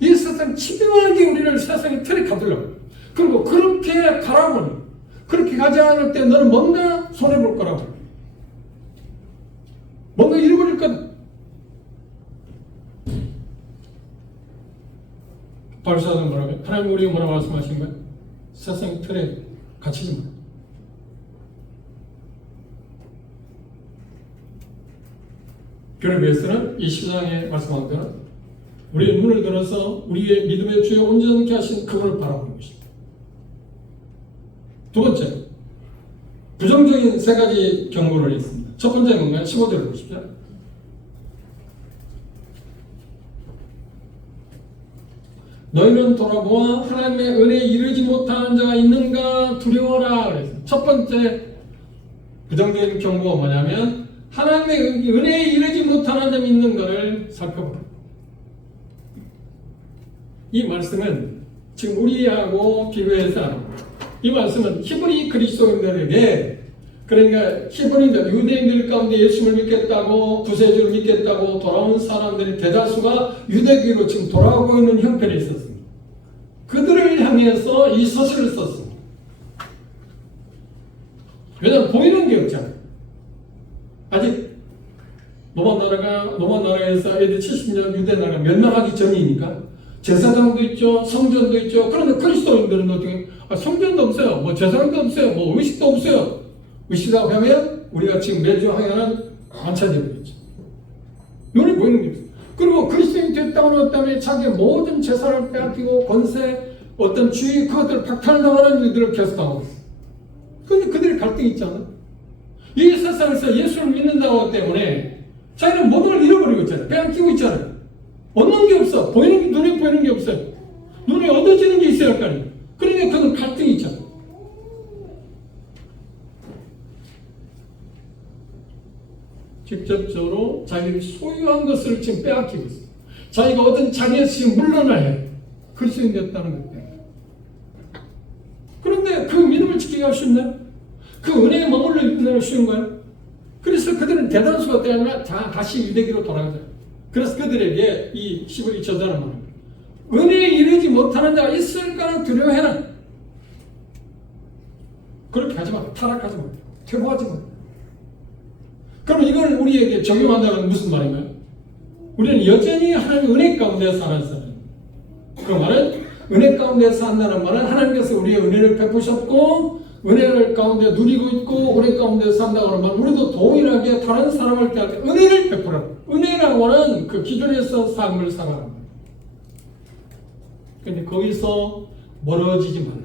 이 세상 치밀하게 우리를 세상의 틀에 가두려고. 그리고 그렇게 가라고. 그렇게 가지 않을 때 너는 뭔가 손해볼 거라고. 뭔가 잃어버릴 거다. 바울사는 뭐라고요? 하나님 우리가 뭐라고 말씀하신 거예요? 세상 틀에 갇히지 마. 그를 위해서는 이 시장에 말씀한 대로 우리의 눈을 들어서 우리의 믿음의 주여 온전케 하신 그분을 바라보는 것입니다. 두 번째, 부정적인 세 가지 경고를 했습니다. 첫 번째는 뭔가요? 15절을 보십시오. 너희는 돌아보아 하나님의 은혜에 이르지 못하는 자가 있는가 두려워라. 그래서 첫 번째 부정적인 경고가 뭐냐면 하나님의 은혜에 이르지 못하는 자가 있는가를 살펴보라. 이 말씀은 지금 우리하고 비교해서 이 말씀은 히브리 그리스도인들에게, 그러니까 히브리인들, 유대인들 가운데 예수를 믿겠다고, 구세주를 믿겠다고 돌아온 사람들의 대다수가 유대교로 지금 돌아오고 있는 형편에 있었습니다. 그들을 향해서 이 서술을 썼습니다. 왜냐하면 보이는 게 없잖아요. 아직 로마 나라에서 AD 70년 유대 나라가 멸망하기 전이니까 제사장도 있죠, 성전도 있죠. 그런데 그리스도인들은 어떻게? 성전도 없어요, 뭐 제사장도 없어요, 뭐 의식도 없어요. 의식이라고 하면 우리가 지금 매주 하여는 만찬이 되겠죠. 눈에 보이는 게 없어요. 그리고 그리스도인이 됐다고 했다면 자기의 모든 재산을 빼앗기고 권세, 어떤 주의 그것들을 박탈당하는 일들을 계속하고 있어요. 그런데 그들의 갈등이 있잖아. 이 세상에서 예수를 믿는다고 때문에 자기는 모든 걸 잃어버리고 있잖아요. 빼앗기고 있잖아요. 얻는 게 없어. 눈에 보이는 게 없어요. 눈에 얻어지는 게 있어야 할 거 아니에요. 그러니까 그건 갈등이 있잖아요. 직접적으로 자기가 소유한 것을 지금 빼앗기고 있어요. 자기가 얻은 자리에서 지금 물러나야 해요. 그리스도인 됐다는 것 때문에. 그런데 그 믿음을 지키기가 쉽나요? 그 은혜에 머물러 있는 쉬운 거예요? 그래서 그들은 대다수가 되면 다시 유대기로 돌아가죠. 그래서 그들에게 이 시브리 저자는 말합니다. 은혜에 이르지 못하는 자가 있을까는 두려워해라. 그렇게 하지 마. 타락하지 마. 퇴보하지 마. 그럼 이걸 우리에게 적용한다는 무슨 말인가요? 우리는 여전히 하나님의 은혜 가운데 사는 사람. 그 말은 은혜 가운데 산다는 말은 하나님께서 우리의 은혜를 베푸셨고 은혜를 가운데 누리고 있고 은혜 가운데 산다고 하는 말, 우리도 동일하게 다른 사람을 대할 때 은혜를 베풀어. 은혜라고 하는 그 기준에서 삶을 살아가는 거예요. 그런데 거기서 멀어지지 말아요.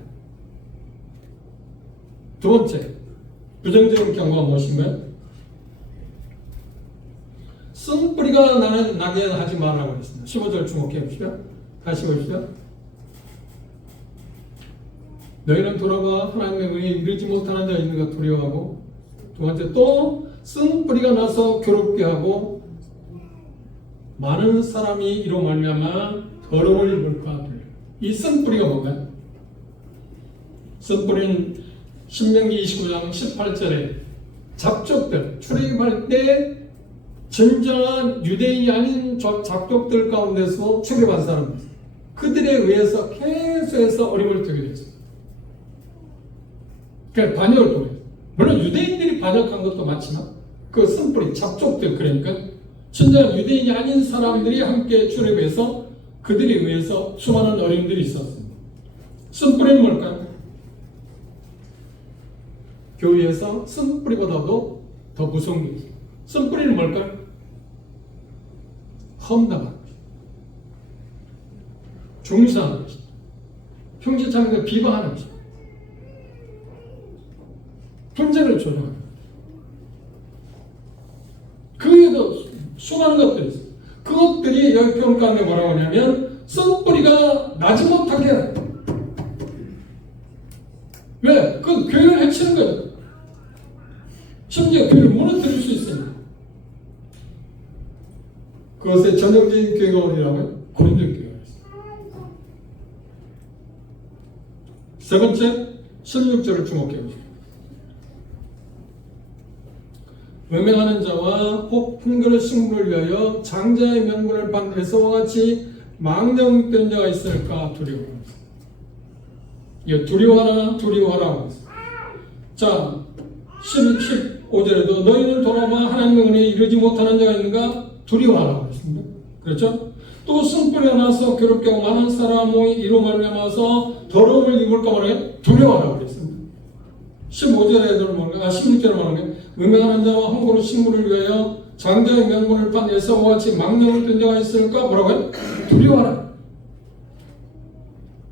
두 번째, 부정적인 경우가 무엇인가요? 쓴뿌리가 나는 낙연하지 말라고 했습니다. 15절 주목해 봅시다. 다시 보십시오. 너희는 돌아봐 하나님의 은혜에 이르지 못하는 자가 있는가 두려워하고, 두 번째 또 쓴뿌리가 나서 괴롭게 하고 많은 사람이 이로 말미암아 더러움을 입을까 두려워. 이 쓴뿌리가 뭔가요? 쓴뿌리는 신명기 29장 18절에 잡족들 출애굽할 때 진정한 유대인이 아닌 잡족들 가운데서 출애굽한 사람들, 그들에 의해서 계속해서 어림을 뜨게 됐습니다. 그러니까 반역을 통해, 물론 유대인들이 반역한 것도 맞지만 그 쓴뿌리 잡족들, 그러니까 진정한 유대인이 아닌 사람들이 함께 출애굽해서 그들에 의해서 수많은 어림들이 있었습니다. 쓴뿌리는 뭘까요? 교회에서 쓴뿌리보다도 더 무서운 게 있어요. 쓴뿌리는 뭘까요? 험담하는 것이다. 중시하는 것이다. 형제자매를 비방하는 것이다. 분쟁을 조장하는 것이다. 그 외에도 수많은 것들이 있어요. 그것들이 여기 평가하는 게 뭐라고 하냐면 쓴뿌리가 나지 못하게 해라. 왜? 그 교회를 해치는 거예요. 심지어 교회를 무너뜨릴 수 있습니다. 그것의 전형적인 교회가 어디라고요? 고린도 교회가 있습니다. 세 번째, 16절을 주목해 보십시오. 음행하는 자와 혹 풍그릇 식물을 위하여 장자의 명분을 받는 에서와 같이 망령된 자가 있을까 두려워합니다. 이거 두려워하라. 자, 15절에도 너희는 돌아봐 하나님의 은혜에 이르지 못하는 자가 있는가 두려워하라고 했습니다. 그렇죠? 또 쓴뿌리가 나서 괴롭게 하고 많은 사람이 이로 말미암아서 더러움을 입을까 말해 두려워하라고 했습니다. 15절에도 뭔가 16절에 말하는 게 음행하는 자와 헝그로 식물을 위하여 장자의 명분을 판 에서와 같이 망령을 뜬 자가 있을까 뭐라고요? 두려워하라.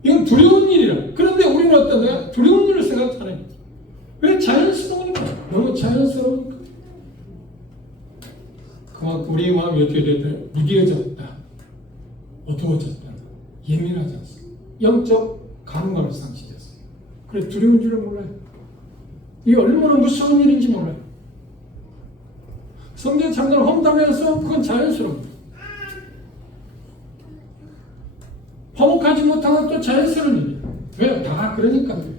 이건 두려운 일이라. 그런데 우리는 어떤 거야? 두려운 일을 생각하네. 왜? 자연스러우니까. 너무 자연스러우니까. 그만큼 우리의 마음이 어떻게 되어요? 무디어졌다, 어두워졌다, 예민하지 않습니다. 영적 가능함을 상실했어요. 그래 두려운 줄을 몰라요. 이게 얼마나 무서운 일인지 몰라요. 성경 참관을 험담해서 그건 자연스러워요. 화목하지 못한 것도 자연스러운 일이에요. 왜? 다 그러니까요.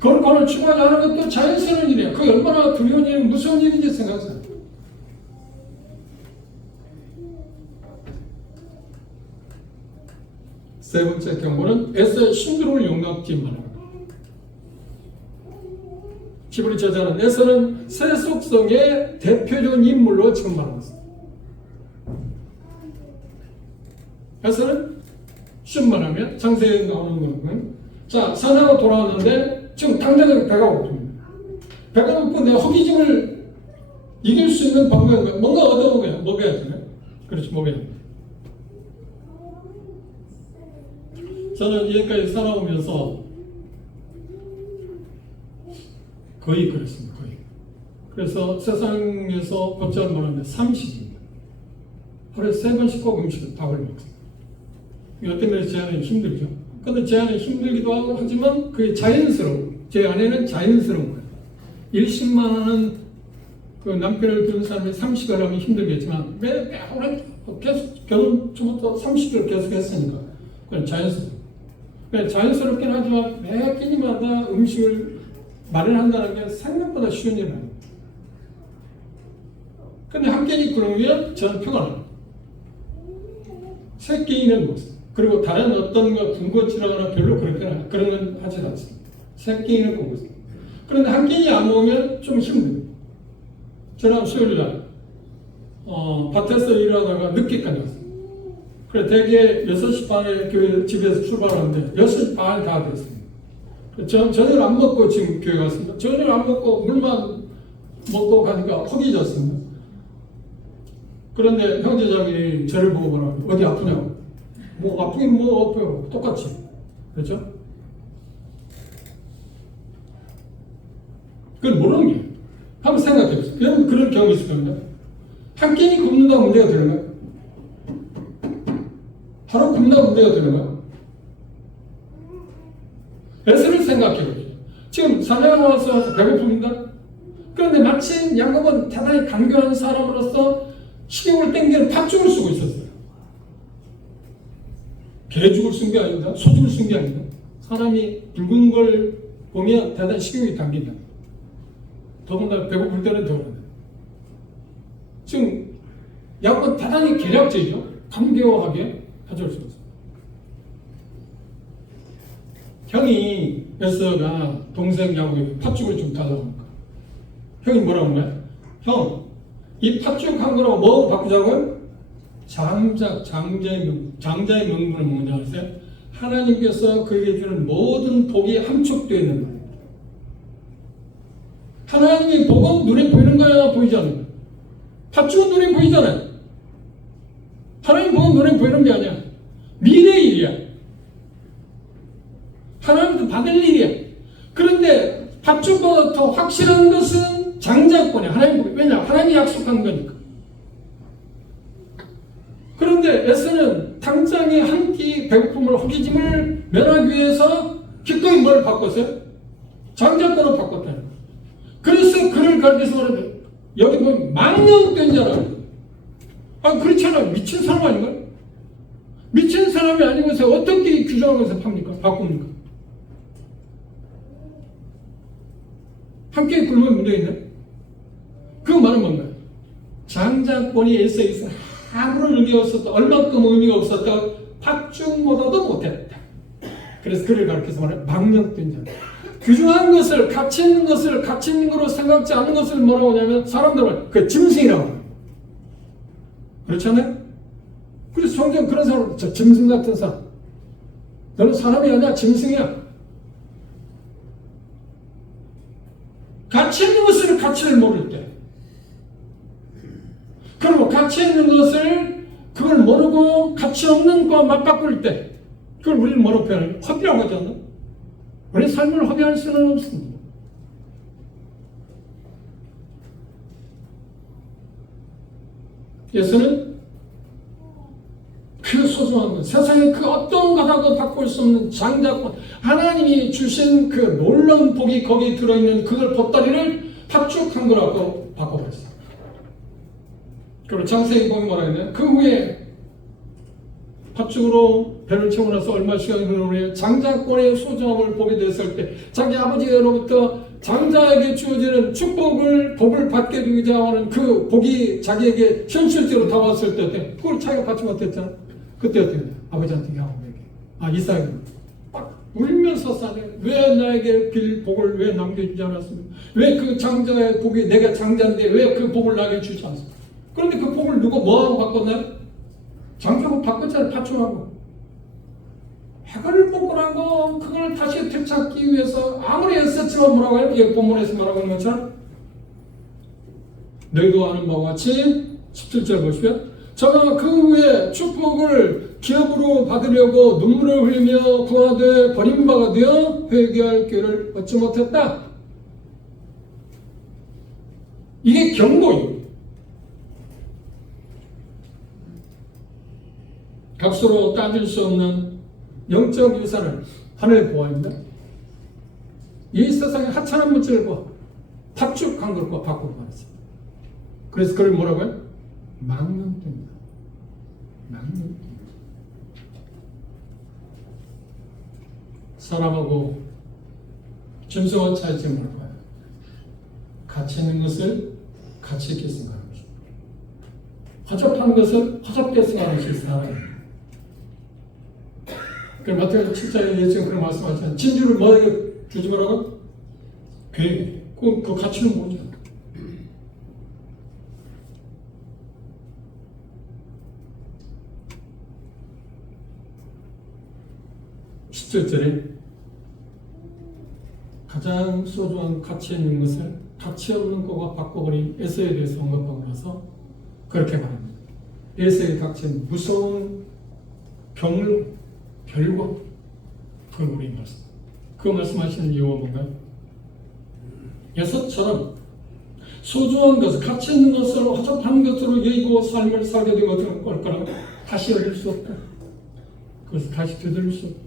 거룩함을 추구하지 않은 것도 자연스러운 일이에요. 그게 얼마나 두려운 일, 무서운 일인지 생각하세요. 세 번째 경고는 애써 힘들음을 용납지 말아라. 히브리 저자는 에서는 세속성의 대표적인 인물로 지금 말하고 있습니다. 에서는 쉬운 말하면 장세에 나오는 거고요. 자, 사내가 돌아왔는데 지금 당장 배가 고픕니다. 배가 고프고 내가 허기짐을 이길 수 있는 방법은 뭔가 먹어야 되네. 그렇지, 먹어야 돼. 저는 여기까지 살아오면서 거의 그랬습니다. 거의. 그래서 세상에서 곧잘 먹는데 30입니다. 하루에 3번씩 꼭 음식을 밥을 먹습니다. 어떤 면에서 제 아내는 힘들죠. 근데 제 아내는 힘들기도 하고 하지만 그게 자연스러워. 제 아내는 자연스러운 거예요. 일식만 그 남편을 두는 사람이 30을 하면 힘들겠지만 매일 계속 결혼 초부터 30을 계속 했으니까 그건 자연스러워. 자연스럽긴 하지만 매 끼니마다 음식을 마련한다는 게 생각보다 쉬운 일은 아니에요. 근데 한 끼니 굶으면 저는 표가 나요. 3끼니는 먹습니다. 그리고 다른 어떤 거 군것질하거나 별로 그런 건 하지 않습니다. 3끼니는 꼭 먹습니다. 그런데 한 끼니 안 먹으면 좀 힘듭니다. 저는 수요일날 밭에서 일하다가 늦게까지 왔어요. 그래 대개 6시 반에 교회 집에서 출발하는데 6시 반이 다 됐습니다. 저녁을 안 먹고 지금 교회 갔습니다. 저녁을 안 먹고 물만 먹고 가니까 허기졌습니다. 그런데 형제자매이 저를 보고 뭐라고 어디 아프냐고. 뭐 아프긴 뭐 아파요. 똑같이. 그렇죠? 그건 모르는 게 한번 생각해 보세요. 여러분 그런 경험이 있을 겁니다. 한 끼니 굶는다고 문제가 되는 거예요? 하루 굶는다고 문제가 되는 거예요? 에서를 생각해 보세요. 지금 사냥 와서 배고픕니다. 그런데 마침 야곱은 대단히 간교한 사람으로서 식욕을 땡기는 팥죽을 쓰고 있었어요. 개죽을 쓴 게 아닙니다. 소죽을 쓴 게 아닙니다. 사람이 붉은 걸 보면 대단히 식욕이 당긴다. 더군다나 배고플 때는 더 그런데. 지금 야곱은 대단히 계략적이죠. 간교하게 가져올 수 없어요. 형이 에서가 동생 야곱에게 팥죽을 좀 달라고 하니까 형이 뭐라고 한 거야? 형, 이 팥죽 한 거라고 뭐 바꾸자고요? 장자의 명분은 뭐냐 하세요? 하나님께서 그에게 주는 모든 복이 함축되어 있는 말입니다. 하나님의 복은 눈에 보이는 거야, 보이지 않는 거야? 팥죽은 눈에 보이잖아요. 하나님 복은 눈에 보이는 게 아니야. 미래의 일이야. 하나님도 받을 일이야. 그런데 팥죽보다 더 확실한 것은 장자권이야. 하나님 복. 왜냐? 하나님이 약속한 거니까. 그런데 에서는 당장에 한 끼 배고픔을 허기짐을 면하기 위해서 기꺼이 뭘 바꿨어요? 장자권으로 바꿨다는 거예요. 그래서 그를 가르쳐서 말하는데 여기 보면 망령된 자라는 거예요. 아 그렇잖아요. 미친 사람 아닌가요? 미친 사람이 아니고서 어떻게 규정하면서 바꿉니까? 함께 굶으면 문제 있네. 그 말은 뭔가요? 장자권이 에서에 있어 아무런 의미가 없었다. 얼마큼 의미가 없었다. 팥죽보다도 못했다. 그래서 그를 가르쳐서 말해 망령된 자. 규정한 것을 가치 있는 것을 가치 있는 거로 생각지 않는 것을 뭐라고 하냐면 사람들은 그 짐승이라고 해요. 그렇잖아요? 그래서 성경 그런 사람, 저 짐승 같은 사람. 너는 사람이 아니야, 짐승이야. 가치 있는 것을 가치를 모를 때. 그리고 가치 있는 것을 그걸 모르고 가치 없는 거 맞바꿀 때 그걸 우리는 뭐라고 표현해요? 허비라고 하지 않나? 우리 삶을 허비할 수는 없습니다. 예수는 그 소중한 것, 세상에 그 어떤 것하고 바꿀 수 없는 장자권, 하나님이 주신 그 놀라운 복이 거기에 들어있는 그걸 보따리를 팥죽한 거라고 바꿔버렸어요. 그리고 창세기 보면 뭐라 했나요? 그 후에 팥죽으로 배를 채우고 나서 얼마 시간이 흐른 후에 장자권의 소중함을 보게 됐을 때 자기 아버지로부터 장자에게 주어지는 복을 받게 되고자 하는 그 복이 자기에게 현실적으로 다가왔을 때 그걸 자기가 받지 못했잖아. 그때 어떻게 돼? 아버지한테 야곱에게 이삭에게 빡 울면서 사네. 왜 나에게 빌 복을 왜 남겨주지 않았습니까? 왜 그 장자의 복이 내가 장자인데 왜 그 복을 나에게 주지 않습니까? 그런데 그 복을 누가 뭐하고 바꿨나요? 장자고 바꿨잖아요. 파충하고. 해를 복구하고 그걸 다시 되찾기 위해서 아무리 애썼지만 뭐라고 해요? 이게 본문에서 말하고 있는 것처럼 너희도 아는 바와 같이 17절 보시면 저가 그 후에 축복을 기업으로 받으려고 눈물을 흘리며 구하되 버림받아 되어 회개할 기회를 얻지 못했다. 이게 경고입니다. 값으로 따질 수 없는 영적 유산을 하늘의 보아입니다. 이 세상의 하찮은 물질과 탑죽한 것과 바꾸고 말했습니다. 그래서 그걸 뭐라고요? 망령됩니다. 망령됩니다. 사람하고 짐승과 차이점을 봐요. 가치 있는 것을 가치 있게 생각하는 것입니다. 허접한 것을 허접게 생각하는 것이 사람입니다. 마태복음 7장에 예수님 그런 말씀하셨잖아요. 진주를 뭐에게 주지 말라고? 괴에게. 그 가치는 뭐죠? 17절에 가장 소중한 가치 있는 것을 가치 없는 것과 바꿔버린 에서에 대해서 언급하고 나서 그렇게 말합니다. 에서의 가치는 무서운 병을 별과 그걸 우리 말씀. 그 말씀하시는 이유가 뭔가요? 에서처럼 소중한 것을 가치 있는 것을 허접한 것으로 여기고 삶을 살게 된 것을 꼴까라 다시 열릴 수 없다. 그것을 다시 되돌릴 수 없다.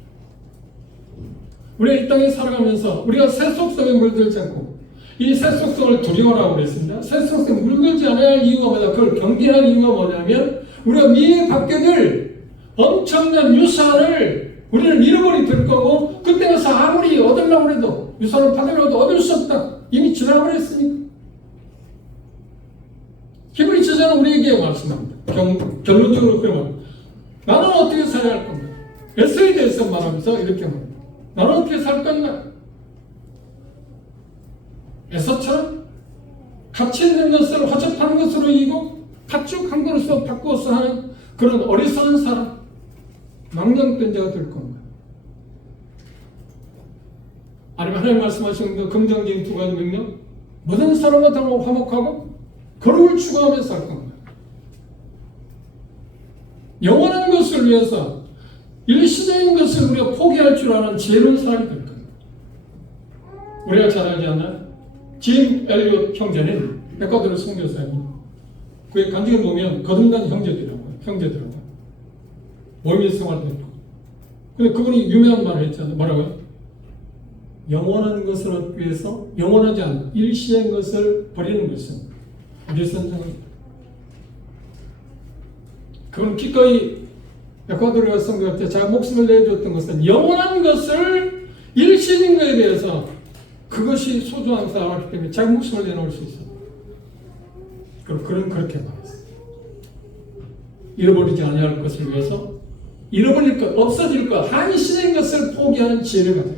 우리가 이 땅에 살아가면서 우리가 새 속성에 물들지 않고 이 새 속성을 두려워라고 그랬습니다. 새 속성에 물들지 않아야 할 이유가 뭐냐? 그걸 경계할 이유가 뭐냐면 우리가 미래에 받게 될 엄청난 유산을 우리는 잃어버리게 될 거고 그때 가서 아무리 얻으려고 해도 유산을 받으려고 얻을 수 없다. 이미 지나버렸으니까. 히브리 저자는 우리에게 말씀합니다. 결론적으로 그래 말합니다. 나는 어떻게 살아야 할 건가? 에서에 대해서 말하면서 이렇게 말합니다. 나는 어떻게 살 건가? 에서처럼 가치 있는 것을 허접한 것으로 이기고 가축한 것으로 바꾸어서 하는 그런 어리석은 사람, 망령된 자가 될 건가? 아니면 하나님 말씀하시는 그 긍정적인 두 가지 명령? 모든 사람과 다 화목하고 거룩을 추구하며 살 건가? 영원한 것을 위해서 일시적인 것을 우리가 포기할 줄 아는 지혜로운 사람이 될 겁니다. 우리가 잘 알지 않나요? 짐 엘리엇 형제는 에콰도르 선교사입니다. 그의 간증을 보면 거듭난 형제들하고 모임 생활도 했고. 근데 그분이 유명한 말을 했잖아요. 뭐라고요? 영원한 것을 얻기 위해서 영원하지 않은 일시적인 것을 버리는 것은 우리 선생은 그분 기꺼이 에콰도르 선교할 때 자기 목숨을 내줬던 것은 영원한 것을 일시적인 것에 대해서 그것이 소중한 사람이기 때문에 자기 목숨을 내놓을 수 있어요. 그런 그렇게 말했어요. 잃어버리지 아니할 것을 위해서 잃어버릴 것, 없어질 것, 한시적인 것을 포기하는 지혜를 가져요.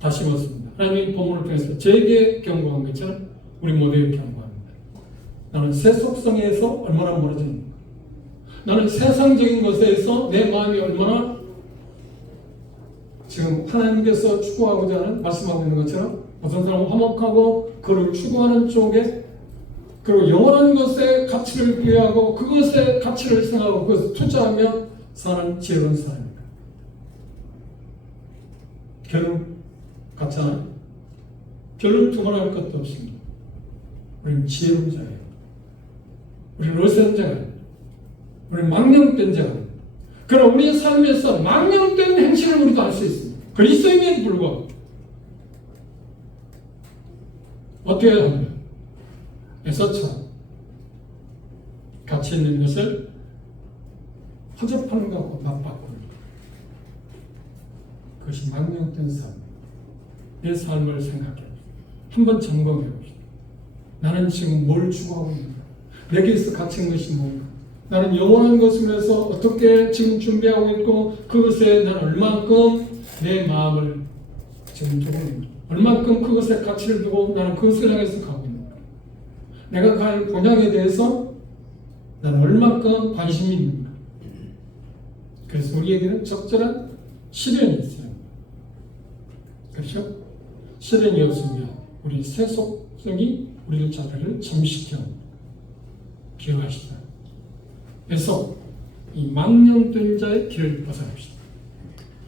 다시 묻습니다. 하나님의 본문을 통해서 저에게 경고한 것처럼 우리 모두에게 경고합니다. 나는 새 속성에서 얼마나 멀어지는가? 나는 세상적인 것에서 내 마음이 얼마나 지금 하나님께서 추구하고자 하는 말씀하고 있는 것처럼 어떤 사람은 화목하고 그를 추구하는 쪽에 그리고 영원한 것의 가치를 비하하고 그것의 가치를 생각하고 그것을 투자하며 사는 지혜로운 사람입니다. 결론 같잖아요. 결론 두말할 것도 없습니다. 우리는 지혜로운 자예요. 우리는 어리석은 자예요. 우리는 망령된 자예요. 그럼 우리의 삶에서 망령된 행실을 우리도 할 수 있습니다. 그리스도임에도 불구하고 어떻게 해야 합니까? 에서처럼 가치 있는 것을 허접한 것과 맞바꾸는 그것이 망령된 삶. 내 삶을 생각해 한번 점검해 봅시다. 나는 지금 뭘 추구하고 있는가? 내게 있어 가치 있는 것이 뭔가? 나는 영원한 것을 위해서 어떻게 지금 준비하고 있고 그것에 나는 얼만큼 내 마음을 지금 두고 있는 거야. 얼만큼 그것에 가치를 두고 나는 그것을 향해서 가고 있는 거야. 내가 갈 본향에 대해서 나는 얼만큼 관심이 있는 거야. 그래서 우리에게는 적절한 시련이 있어요. 그렇죠? 시련이 없으면 우리 세속성이 우리를 자리를 잠시켜 기억하시다. 그래서 이 망령된 자의 길을 벗어납시다.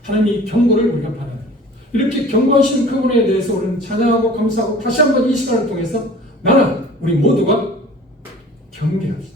하나님의 경고를 우리가 받아요. 이렇게 경고하시는 그분에 대해서 우리는 찬양하고 감사하고 다시 한번 이 시간을 통해서 나는 우리 모두가 경배합시다.